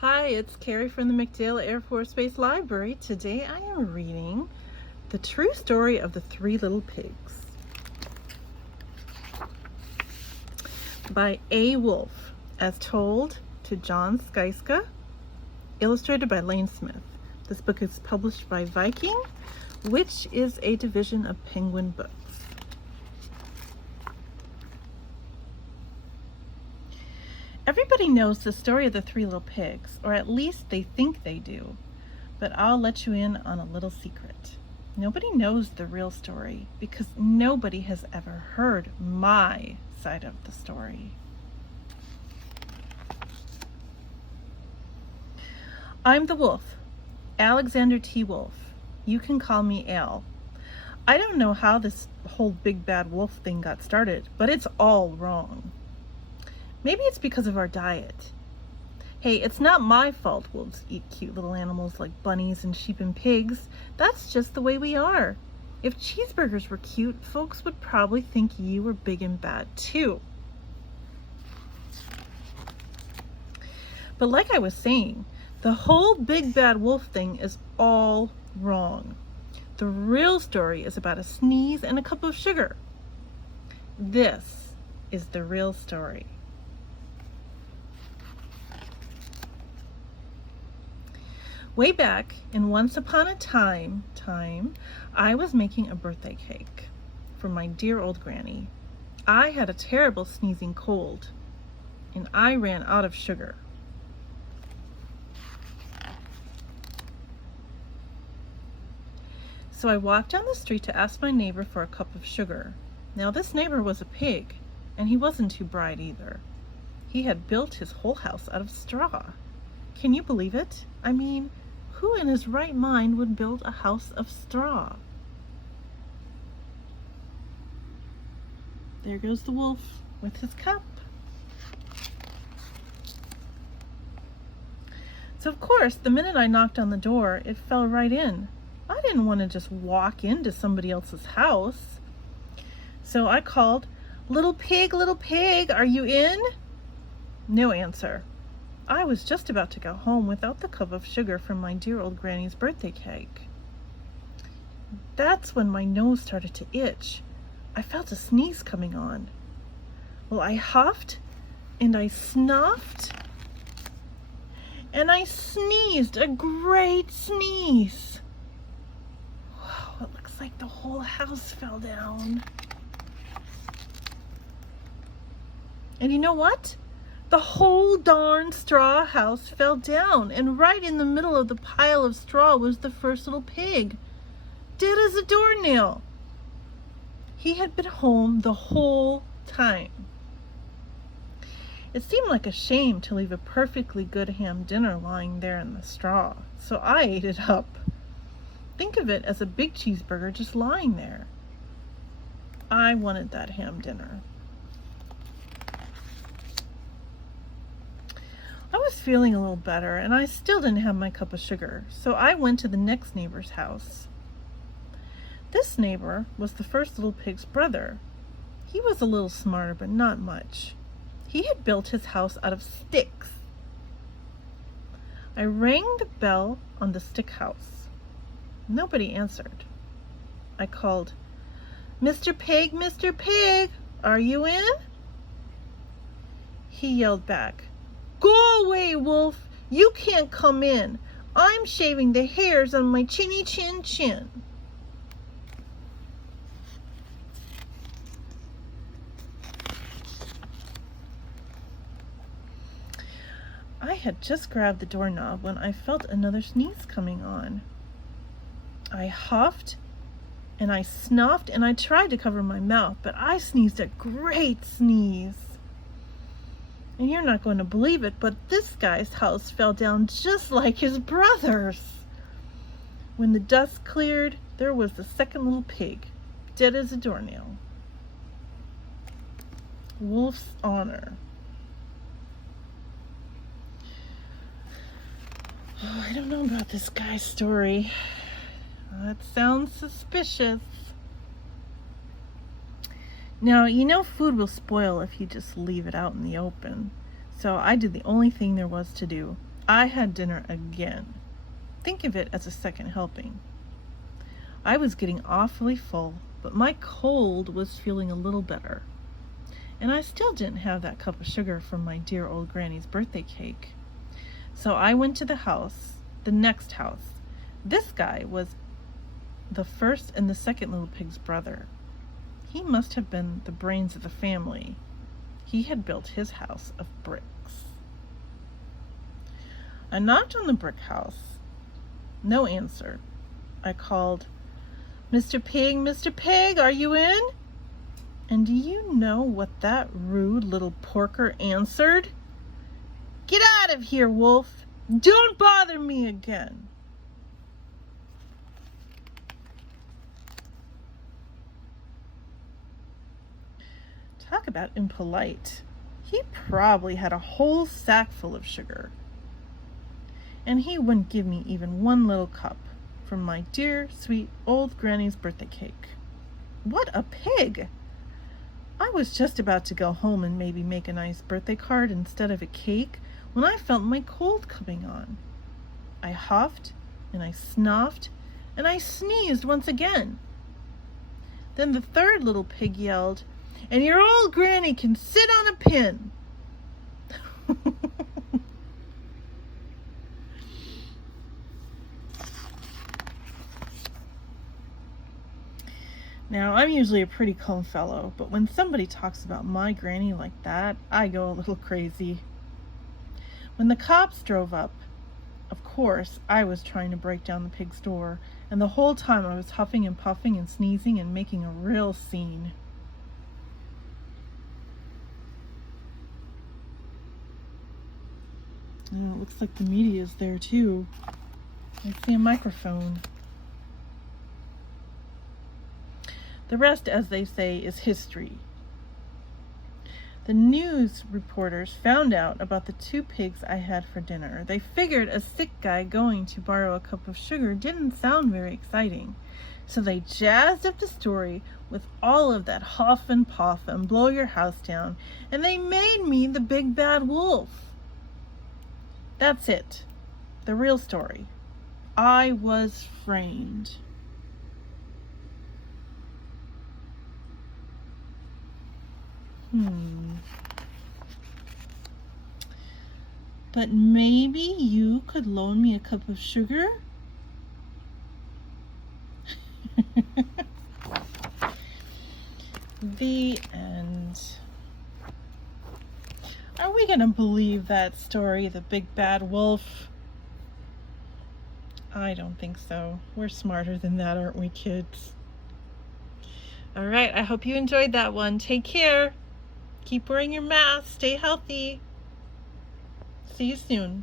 Hi, it's Carrie from the MacDill Air Force Base Library. Today I am reading The True Story of the Three Little Pigs by A. Wolfe, as told to Jon Scieszka, illustrated by Lane Smith. This book is published by Viking, which is a division of Penguin Books. Everybody knows the story of the Three Little Pigs, or at least they think they do. But I'll let you in on a little secret. Nobody knows the real story because nobody has ever heard my side of the story. I'm the wolf, Alexander T. Wolfe. You can call me Al. I don't know how this whole big bad wolf thing got started, but it's all wrong. Maybe it's because of our diet. Hey, it's not my fault wolves eat cute little animals like bunnies and sheep and pigs. That's just the way we are. If cheeseburgers were cute, folks would probably think you were big and bad too. But like I was saying, the whole big bad wolf thing is all wrong. The real story is about a sneeze and a cup of sugar. This is the real story. Way back in Once Upon a Time, I was making a birthday cake for my dear old granny. I had a terrible sneezing cold, and I ran out of sugar. So I walked down the street to ask my neighbor for a cup of sugar. Now this neighbor was a pig, and he wasn't too bright either. He had built his whole house out of straw. Can you believe it? I mean, who in his right mind would build a house of straw? There goes the wolf with his cup. So of course, the minute I knocked on the door, it fell right in. I didn't want to just walk into somebody else's house. So I called, little pig, are you in?" No answer. I was just about to go home without the cup of sugar from my dear old granny's birthday cake. That's when my nose started to itch. I felt a sneeze coming on. Well, I huffed and I snuffed and I sneezed a great sneeze. Wow, it looks like the whole house fell down. And you know what? The whole darn straw house fell down, and right in the middle of the pile of straw was the first little pig, dead as a doornail. He had been home the whole time. It seemed like a shame to leave a perfectly good ham dinner lying there in the straw, so I ate it up. Think of it as a big cheeseburger just lying there. I wanted that ham dinner. I was feeling a little better, and I still didn't have my cup of sugar, so I went to the next neighbor's house. This neighbor was the first little pig's brother. He was a little smarter, but not much. He had built his house out of sticks. I rang the bell on the stick house. Nobody answered. I called, Mr. Pig, are you in?" He yelled back, "Go away, wolf! You can't come in. I'm shaving the hairs on my chinny chin chin." I had just grabbed the doorknob when I felt another sneeze coming on. I huffed and I snuffed and I tried to cover my mouth, but I sneezed a great sneeze. And you're not going to believe it, but this guy's house fell down just like his brother's. When the dust cleared, there was the second little pig, dead as a doornail. Wolf's honor. Oh, I don't know about this guy's story. That sounds suspicious. Now, you know food will spoil if you just leave it out in the open. So I did the only thing there was to do. I had dinner again. Think of it as a second helping. I was getting awfully full, but my cold was feeling a little better. And I still didn't have that cup of sugar from my dear old granny's birthday cake. So I went to the house, the next house. This guy was the first and the second little pig's brother. He must have been the brains of the family. He had built his house of bricks. I knocked on the brick house. No answer. I called, "Mr. Pig, are you in?" And do you know what that rude little porker answered? "Get out of here, Wolf! Don't bother me again!" Talk about impolite. He probably had a whole sack full of sugar. And he wouldn't give me even one little cup from my dear, sweet old granny's birthday cake. What a pig! I was just about to go home and maybe make a nice birthday card instead of a cake when I felt my cold coming on. I huffed and I snuffed and I sneezed once again. Then the third little pig yelled, "And your old granny can sit on a pin." Now, I'm usually a pretty calm fellow, but when somebody talks about my granny like that, I go a little crazy. When the cops drove up, of course, I was trying to break down the pig's door, and the whole time I was huffing and puffing and sneezing and making a real scene. Oh, it looks like the media is there too. I see a microphone. The rest, as they say, is history. The news reporters found out about the 2 pigs I had for dinner. They figured a sick guy going to borrow a cup of sugar didn't sound very exciting. So they jazzed up the story with all of that huff and puff and blow your house down, and they made me the big bad wolf. That's it. The real story. I was framed. But maybe you could loan me a cup of sugar? The end. Are we gonna believe that story, the big bad wolf? I don't think so. We're smarter than that, aren't we, kids? All right, I hope you enjoyed that one. Take care. Keep wearing your mask. Stay healthy. See you soon.